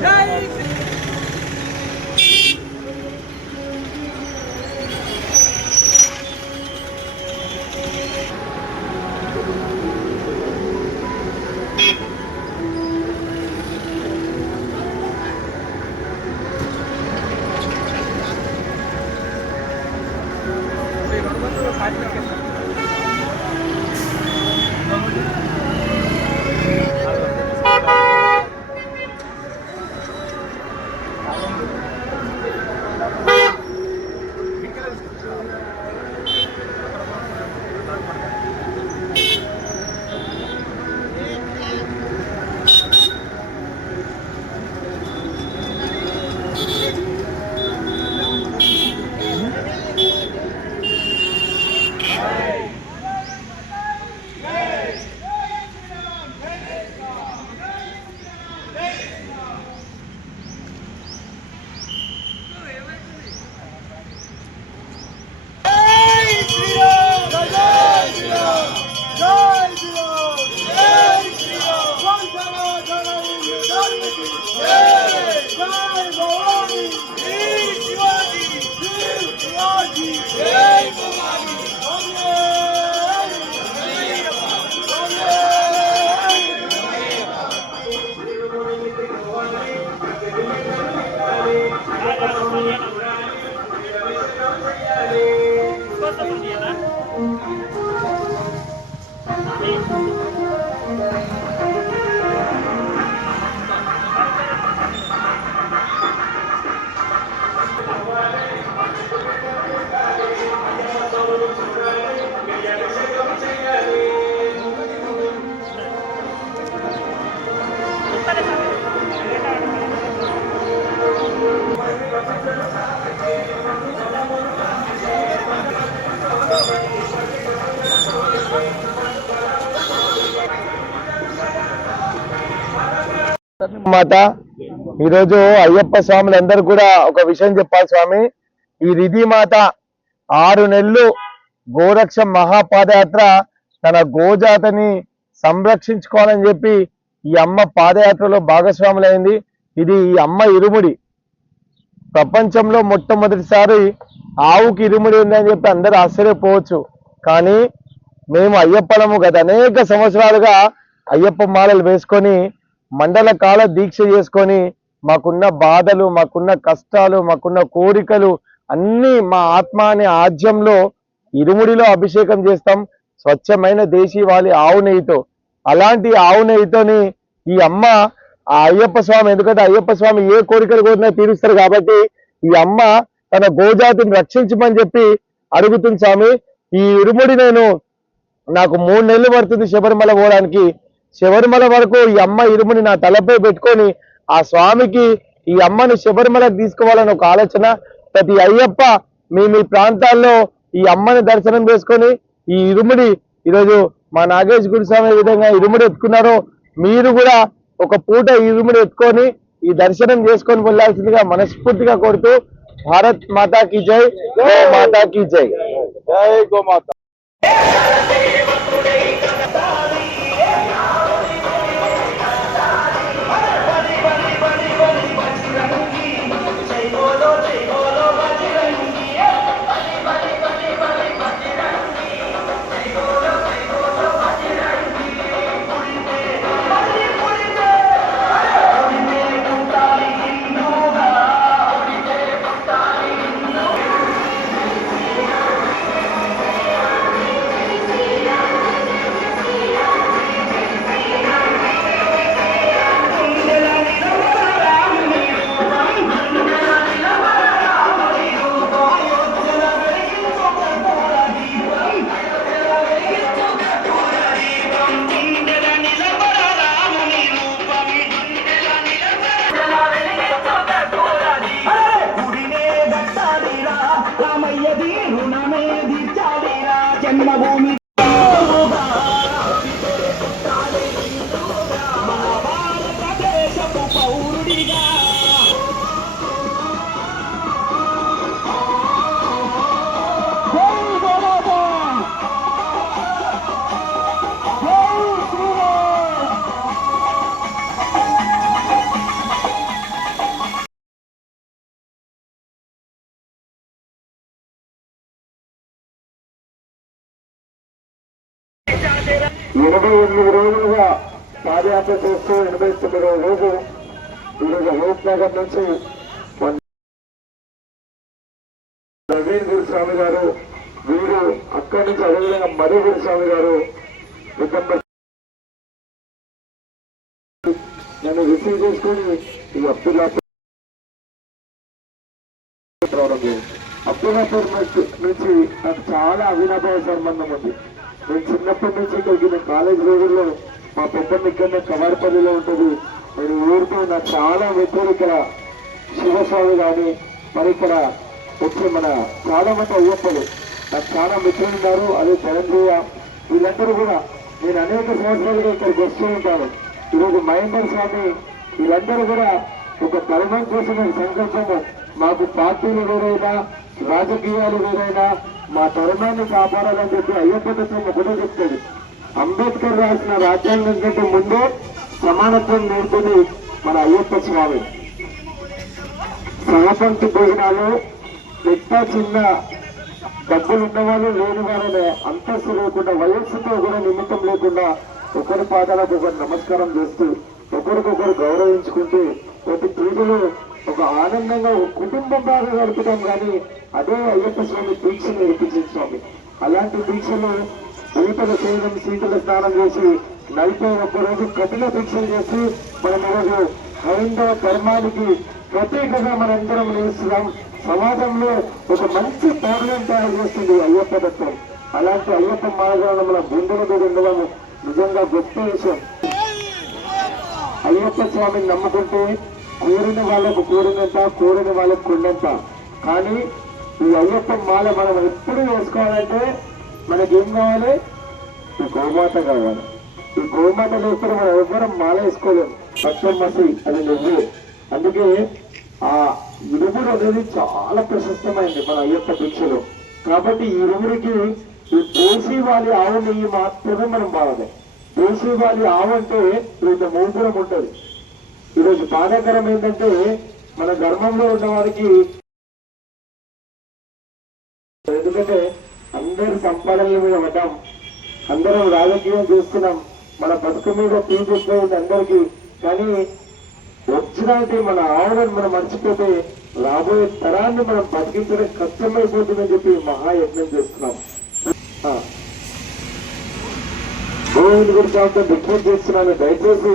Jai Thank you. మాట ఈరోజు అయ్యప్ప స్వాములందరూ కూడా ఒక విషయం చెప్పాలి స్వామి. ఈ రిధి మాత ఆరు నెలలు గోరక్ష మహాపాదయాత్ర తన గోజాతని సంరక్షించుకోవాలని చెప్పి ఈ అమ్మ పాదయాత్రలో భాగస్వాములైంది. ఇది ఈ అమ్మ ఇరుముడి. ప్రపంచంలో మొట్టమొదటిసారి ఆవుకి ఇరుముడి ఉందని చెప్పి అందరూ ఆశ్చర్యపోవచ్చు. కానీ మేము అయ్యప్పలము గత అనేక సంవత్సరాలుగా అయ్యప్ప మాలలు వేసుకొని మండల కాల దీక్ష చేసుకొని మాకున్న బాధలు మాకున్న కష్టాలు మాకున్న కోరికలు అన్నీ మా ఆత్మ అనే ఆజ్యంలో ఇరుముడిలో అభిషేకం చేస్తాం. స్వచ్ఛమైన దేశీవాలి ఆవు నెయ్యితో. అలాంటి ఆవు నెయ్యితోని ఈ అమ్మ ఆ అయ్యప్ప స్వామి ఎందుకంటే అయ్యప్ప స్వామి ఏ కోరికలు కోరినా తీరుస్తారు కాబట్టి ఈ అమ్మ తన గోజాతిని రక్షించమని చెప్పి అడుగుతుంది స్వామి. ఈ ఇరుముడి నేను నాకు మూడు నెలలు పడుతుంది శబరిమల పోవడానికి. శబరిమల వరకు ఈ అమ్మ ఇరుముని నా తలపై పెట్టుకొని ఆ స్వామికి ఈ అమ్మని శబరిమలకు తీసుకోవాలని ఒక ఆలోచన. ప్రతి అయ్యప్ప మీ మీ ప్రాంతాల్లో ఈ అమ్మని దర్శనం చేసుకొని ఈ ఇరుముడి ఈరోజు మా నాగేష్ గురుస్వామి విధంగా ఇరుముడి ఎత్తుకున్నారో మీరు కూడా ఒక పూట ఇరుముడు ఇరుముడి ఎత్తుకొని ఈ దర్శనం చేసుకొని వెళ్ళాల్సిందిగా మనస్ఫూర్తిగా కోరుతూ భారత్ మాతా కీ జై గో మాతా కీ జై. జై గోమాత. రావడం అబ్దుల్లాపూర్ నుంచి నాకు చాలా అవినాభావ సంబంధం ఉంది. నేను చిన్నప్పటి నుంచి కలిగిన కాలేజ్ రోజుల్లో మా పెద్దమ్మ ఇక్కడనే కవారిపల్లిలో ఉంటుంది. నేను ఊరితో నాకు చాలా మిత్రులు ఇక్కడ శివస్వామి కానీ మరి ఇక్కడ వచ్చి మన చాలా మంది అయ్యప్పలు. నాకు చాలా మిత్రులు ఉన్నారు అదే చరణ్జీయ వీళ్ళందరూ కూడా నేను అనేక సంవత్సరాలుగా ఇక్కడికి వస్తూ ఉంటాను. ఈరోజు మహేందర్ స్వామి వీళ్ళందరూ కూడా ఒక ధర్మం కోసం సంకల్పము మాకు పార్టీలు వేరైనా రాజకీయాలు వేరైనా మా ధర్మాన్ని కాపాడాలని చెప్పి అయ్యప్ప తత్వం ఒకటే చెప్తాడు. అంబేద్కర్ రాసిన రాజ్యాంగం కంటే ముందే సమానత్వం నేర్పుని మన అయ్యప్ప స్వామి. సహపంక్తి భోజనాలు పెద్ద చిన్న డబ్బులు ఉన్నవాళ్ళు లేని వారనే అంతస్తు లేకుండా వయస్సుతో కూడా నిమిత్తం లేకుండా ఒకరి పాదాలకు ఒకరు నమస్కారం చేస్తూ ఒకరికొకరు గౌరవించుకుంటూ ప్రతి పూజలు ఒక ఆనందంగా ఒక కుటుంబం బాగా గడుపుతాం కానీ అదే అయ్యప్ప స్వామి దీక్షను నేర్పించిన స్వామి. అలాంటి దీక్షలు ఈతల చేయడం శీతల స్నానం చేసి నలభై ఒక్క రోజు కఠిన దీక్షలు చేసి మనం ఈరోజు హైందవ ధర్మానికి ప్రత్యేకంగా మనందరం నిలుస్తున్నాం. సమాజంలో ఒక మంచి పౌరులను తయారు చేస్తుంది అయ్యప్ప తత్వం అలాంటి అయ్యప్ప మార్గాలను మన గుండెల మీద ఉండడం నిజంగా గొప్ప విషయం. అయ్యప్ప స్వామిని నమ్ముకుంటే కోరిన వాళ్ళకు కోరినంత కోరిన వాళ్ళకు కొండంత కానీ ఈ అయ్యప్ప మాల మనం ఎప్పుడు వేసుకోవాలంటే మనకేం కావాలి? ఈ గోమాత కావాలి. ఈ గోమాత లేకపోతే మనం ఎవ్వరం మాల వేసుకోలేము సత్యం మసి అది నువ్వు. అందుకే ఆ ఇరుముడు అనేది చాలా ప్రశస్తమైంది మన అయ్యప్ప దీక్షలో. కాబట్టి ఈ ఇరుముడికి ఈ దేశీవాలి ఆవు నెయ్యి మాత్రమే మనం వాడాలి దేశీ వాలి ఆవు అంటే ఇంత మూపురం ఉంటుంది. ఈరోజు బాధాకరం ఏంటంటే మన ధర్మంలో ఉన్న వారికి ఎందుకంటే అందరు సంపాదనల మీద పడ్డాం. అందరం రాజకీయం చేస్తున్నాం. మన బతుకు మీద తీసిపోయింది అందరికీ. కానీ ఒరిజినాలిటీ మన ఆవులను మనం మర్చిపోతే రాబోయే తరాన్ని మనం బతికించడం కష్టమైపోతుందని చెప్పి మహాయజ్ఞం చేస్తున్నాం. గోవింద్ గురి రిక్వెస్ట్ చేస్తున్నాను. దయచేసి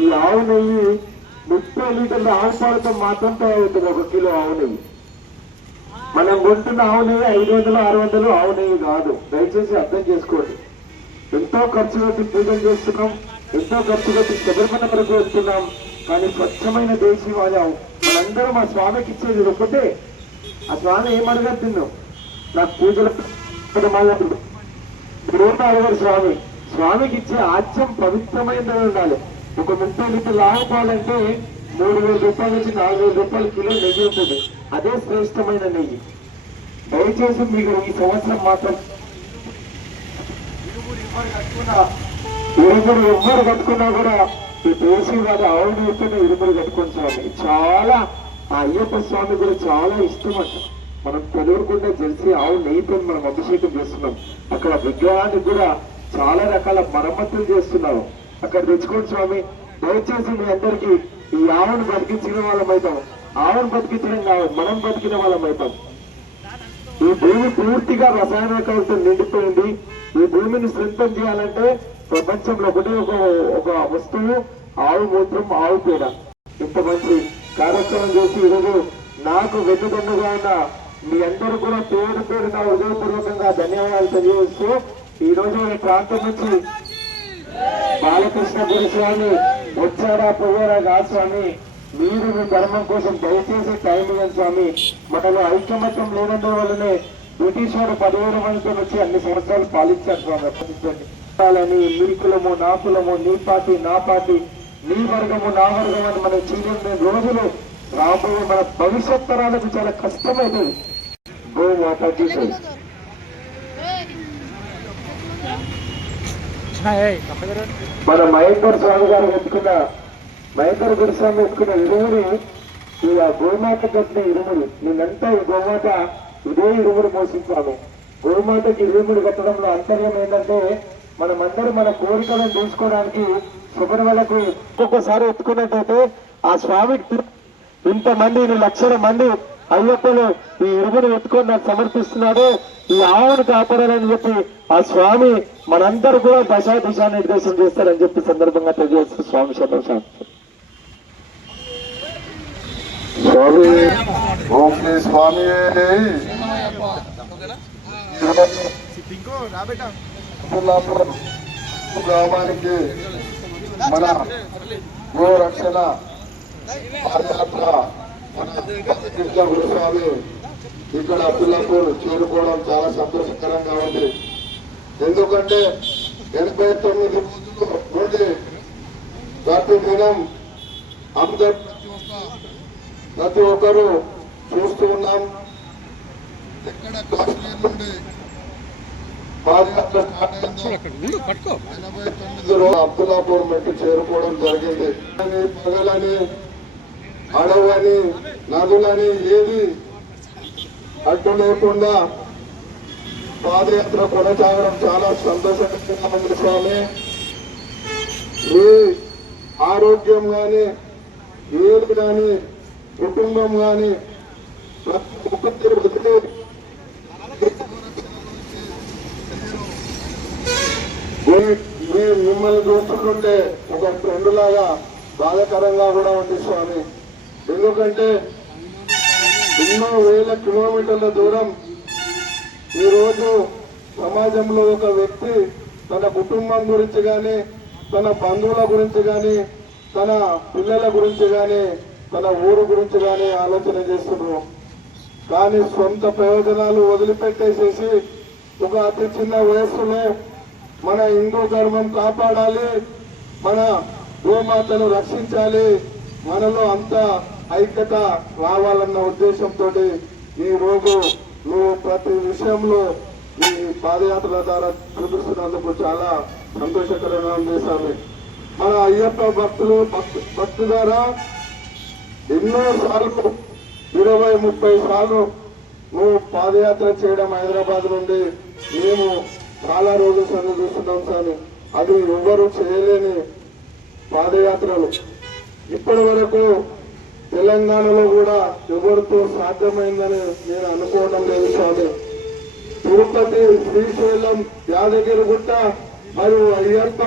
ఈ ఆవు నెయ్యి ముప్పై లీటర్ల ఆవుపాలతో మాత్రం తయారవుతుంది. ఒక కిలో ఆవు నెయ్యి. మనం కొంటున్న ఆవు నెయ్యి ఐదు వందలు ఆరు వందలు ఆవు నెయ్యి కాదు. దయచేసి అర్థం చేసుకోండి. ఎంతో ఖర్చు పెట్టి పూజలు చేస్తున్నాం ఎంతో ఖర్చు పెట్టి శబరిమల వరకు వెళ్తున్నాం కానీ స్వచ్ఛమైన దేశీ వాజావు మనందరం ఆ స్వామికి ఇచ్చేది ఒకటే ఆ స్వామి ఏమడగద్దు నాకు పూజలు అడగారు స్వామి. స్వామికి ఇచ్చే ఆజ్యం పవిత్రమైనది ఉండాలి. ఒక ముప్పై లీటర్ ఆవుపాలంటే మూడు వేల రూపాయల నుంచి నాలుగు వేల రూపాయల కిలో నెయ్యి ఉంటుంది. అదే శ్రేష్టమైన నెయ్యి. దయచేసి మీరు ఈ సంవత్సరం మాత్రం ఇరుముడు ఎవ్వరు కట్టుకున్నా కూడా ఈ దేశీ వారి ఆవులు ఎత్తున ఇరుముడు కట్టుకొని స్వామి. చాలా ఆ అయ్యప్ప స్వామి కూడా చాలా ఇష్టం అంట. మనం తెలియకుండా జెర్సీ ఆవు నెయ్యితో మనం అభిషేకం చేస్తున్నాం. అక్కడ విగ్రహానికి కూడా చాలా రకాల మరమ్మతులు చేస్తున్నారు. అక్కడ తెచ్చుకోండి స్వామి. దయచేసి మీ అందరికీ ఈ ఆవును బతికించిన వాళ్ళం అవుతాం. ఆవును బతికించడం కాదు మనం బతికిన వాళ్ళం అవుతాం. ఈ భూమి పూర్తిగా రసాయనికాలతో నిండిపోయింది. ఈ భూమిని శ్రద్ధం చేయాలంటే ప్రపంచంలో ఒకటే ఒక ఒక వస్తువు ఆవు మూత్రం ఆవు పేడ. ఇంత మంచి కార్యక్రమం చేసి ఈరోజు నాకు వెన్నుదన్నుగా ఉన్న మీ అందరూ కూడా పేరు పేరు నా హృదయపూర్వకంగా ధన్యవాదాలు తెలియజేస్తూ ఈ రోజు ఈ ప్రాంతం నుంచి బాలకృష్ణ గురుస్వామి వచ్చారా పోయారా కాదు స్వామి మీరు మీ ధర్మం కోసం దయచేసి టైం ఇవ్వండి స్వామి. మనలో ఐకమత్యం లేనందు వల్లనే బ్రిటిష్ వాడు పదివేల మందితో వచ్చి అన్ని సంవత్సరాలు పాలించారు స్వామి. అప్పగించండి అని మీ కులము నా కులము నీ పార్టీ నా పార్టీ నీ వర్గము నా వర్గం అని మనం చేయలేని రోజులు రాబోయే మన భవిష్యత్ తరాలకు చాలా కష్టమైనది గో మాతాజీ జై. మన మహేందర్ స్వామి గారు ఎత్తుకున్న మహేందర్ గురుస్వామి ఎత్తుకున్న ఇరువురు ఈ ఆ గోమాత కట్టిన ఇరుముడు నిన్నంతా ఈ గోమాత ఇదే ఇరుముడు మోసించాము గోమాతకి ఇరుముడు కట్టడంలో అంతర్యం ఏంటంటే మనమందరూ మన కోరికలను తీసుకోవడానికి శబరిమలకు ఒక్కొక్కసారి ఎత్తుకున్నట్టయితే ఆ స్వామికి ఇంతమంది ఇన్ని లక్షల మంది అయ్యప్పలు ఈ ఇరుమును ఎత్తుకొని నాకు సమర్పిస్తున్నాడు ఈ ఆవును కాపాడాలని చెప్పి ఆ స్వామి మనందరూ కూడా దశా దిశా నిర్దేశం చేస్తారని చెప్పి సందర్భంగా తెలియజేస్తారు స్వామి శరణం స్వామి స్వామి ఓం శ్రీ స్వామి. గ్రామానికి మన గో రక్షణ పాదయాత్ర మన గురుస్వామి ఇక్కడ అబ్దుల్లాపూర్ చేరుకోవడం చాలా సంతోషకరంగా ఉంది. ఎందుకంటే ఎనభై తొమ్మిది రోజులు నుండి ప్రతి దినం అందరు ప్రతి ఒక్కరు చూస్తూ ఉన్నాం. ఎక్కడ కాశ్మీర్ నుండి పాదయాత్ర ఎనభై తొమ్మిది రోజు అబ్దుల్లాపూర్ మెట్టు చేరుకోవడం జరిగింది. పగలని అడవని నదులని ఏది అడ్డు లేకుండా పాదయాత్ర కొనసాగడం చాలా సంతోషకరంగా స్వామి. మీ ఆరోగ్యం కానీ ఏది కానీ కుటుంబం కానీ ప్రతి ఒక్కరి మీ- మిమ్మల్ని చూస్తుంటే ఒక ఫ్రెండ్ లాగా బాధాకరంగా కూడా ఉంది స్వామి. ఎందుకంటే ఎన్నో వేల కిలోమీటర్ల దూరం ఈరోజు సమాజంలో ఒక వ్యక్తి తన కుటుంబం గురించి కానీ తన బంధువుల గురించి కానీ తన పిల్లల గురించి కానీ తన ఊరు గురించి కానీ ఆలోచన చేస్తున్నారు. కానీ సొంత ప్రయోజనాలు వదిలిపెట్టేసేసి ఒక అతి చిన్న వయస్సులో మన హిందూ ధర్మం కాపాడాలి మన గోమాతను రక్షించాలి మనలో అంత ఐక్యత రావాలన్న ఉద్దేశంతో ఈ రోజు నువ్వు ప్రతి విషయంలో ఈ పాదయాత్ర ద్వారా చూపిస్తున్నందుకు చాలా సంతోషకరంగా ఉంది స్వామి మన అయ్యప్ప భక్తులు భక్తు భక్తు ద్వారా ఎన్నో సార్లు ఇరవై ముప్పై సార్లు నువ్వు పాదయాత్ర చేయడం హైదరాబాద్ నుండి మేము చాలా రోజుల సార్లు చూస్తున్నాం స్వామి. అది ఎవరు చేయలేని పాదయాత్రలు. ఇప్పటి వరకు తెలంగాణలో కూడా ఎవరితో సాధ్యమైందని నేను అనుకోవడం లేదు స్వామి. తిరుపతి శ్రీశైలం యాదగిరిగుట్ట మరియు అయ్యప్ప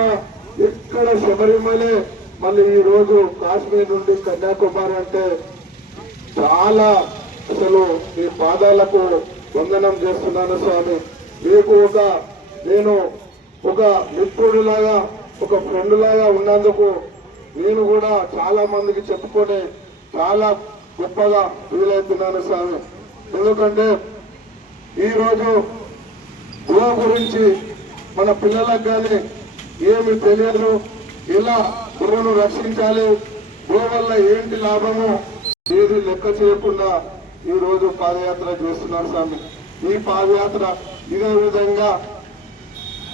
ఇక్కడ శబరిమలే మళ్ళీ ఈ రోజు కాశ్మీర్ నుండి కన్యాకుమారి అంటే చాలా అసలు మీ పాదాలకు వందనం చేస్తున్నాను స్వామి. మీకు ఒక నేను ఒక మిత్రుడిలాగా ఒక ఫ్రెండ్ లాగా ఉన్నందుకు నేను కూడా చాలా మందికి చెప్పుకొని చాలా గొప్పగా ఫీల్ స్వామి. ఎందుకంటే ఈరోజు గో గురించి మన పిల్లలకు కానీ ఏమి తెలియదు. ఎలా గుర్రను రక్షించాలి? గో వల్ల ఏంటి లాభము? ఏది లెక్క చేయకుండా ఈరోజు పాదయాత్ర చేస్తున్నారు స్వామి. ఈ పాదయాత్ర ఇదే విధంగా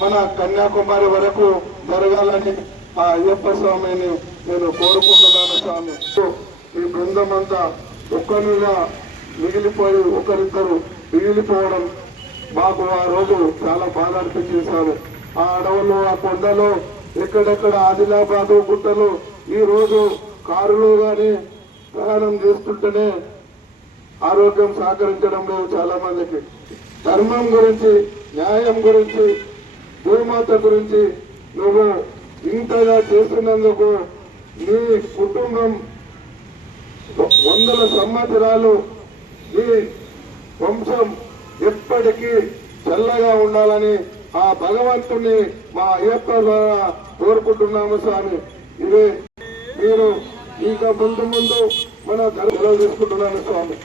మన కన్యాకుమారి వరకు జరగాలని ఆ అయ్యప్ప స్వామిని నేను కోరుకుంటున్నాను స్వామి. ఈ బృందం అంతా ఒక్కరిగా మిగిలిపోయి ఒకరిద్దరు మిగిలిపోవడం మాకు ఆ రోజు చాలా బాధ అనిపించేశారు ఆ అడవులు ఆ కొండలు ఎక్కడెక్కడ ఆదిలాబాదు గుట్టలు ఈ రోజు కారులో గాని ప్రయాణం చేస్తుంటేనే ఆరోగ్యం సహకరించడం లేదు చాలా మందికి. ధర్మం గురించి న్యాయం గురించి భూమాత గురించి నువ్వు ఇంతగా చేస్తున్నందుకు నీ కుటుంబం వందల సంవత్సరాలు ఈ వంశం ఎప్పటికీ చల్లగా ఉండాలని ఆ భగవంతుని మా అయ్యప్ప ద్వారా కోరుకుంటున్నాము స్వామి ఇదే మీరు ఇంకా ముందు ముందు మన ధర్మలో తీసుకుంటున్నాను స్వామి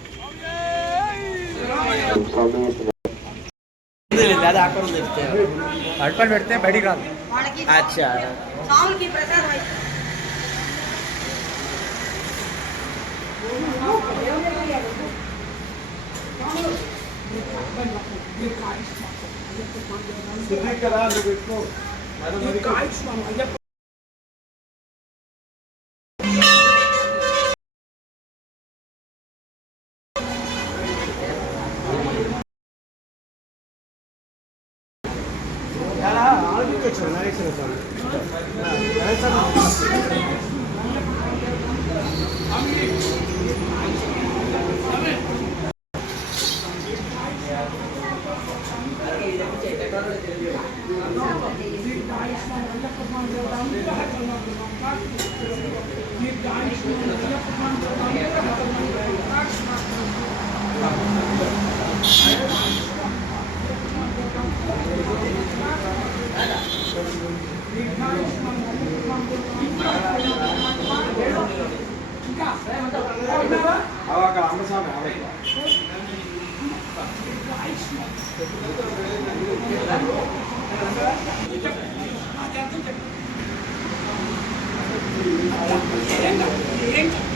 అడ్పని పెడితే బయటికి రాదు అచ్చా స్వామికి ప్రసాదం అయితే ආවා කාම සම ආවා పాదయాత్ర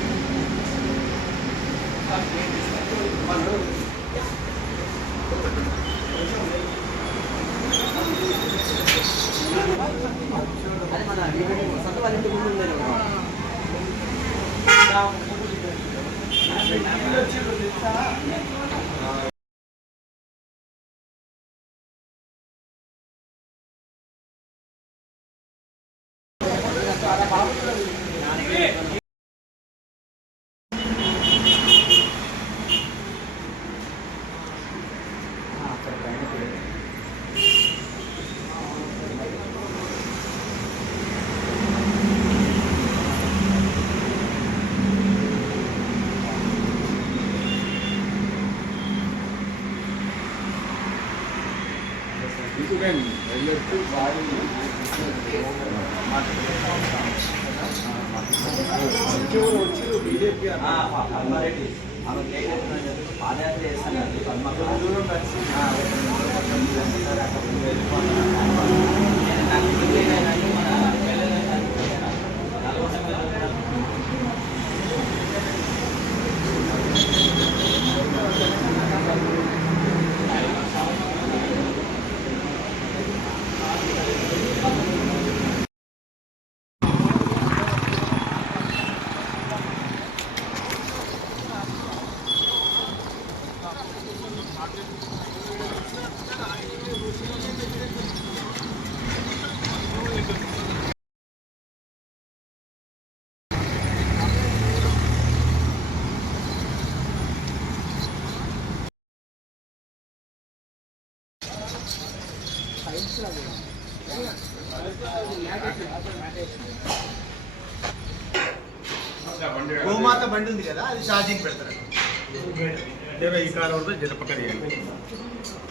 చేస్తాను గోమాత బండి ఉంది కదా అది ఛార్జింగ్ పెడతారు ఈ కార్ అవుతుంది జరపకరి బండి ఉంది కదా అది వచ్చింది పెడతారు. ఆయన తిన్నామన్నాడు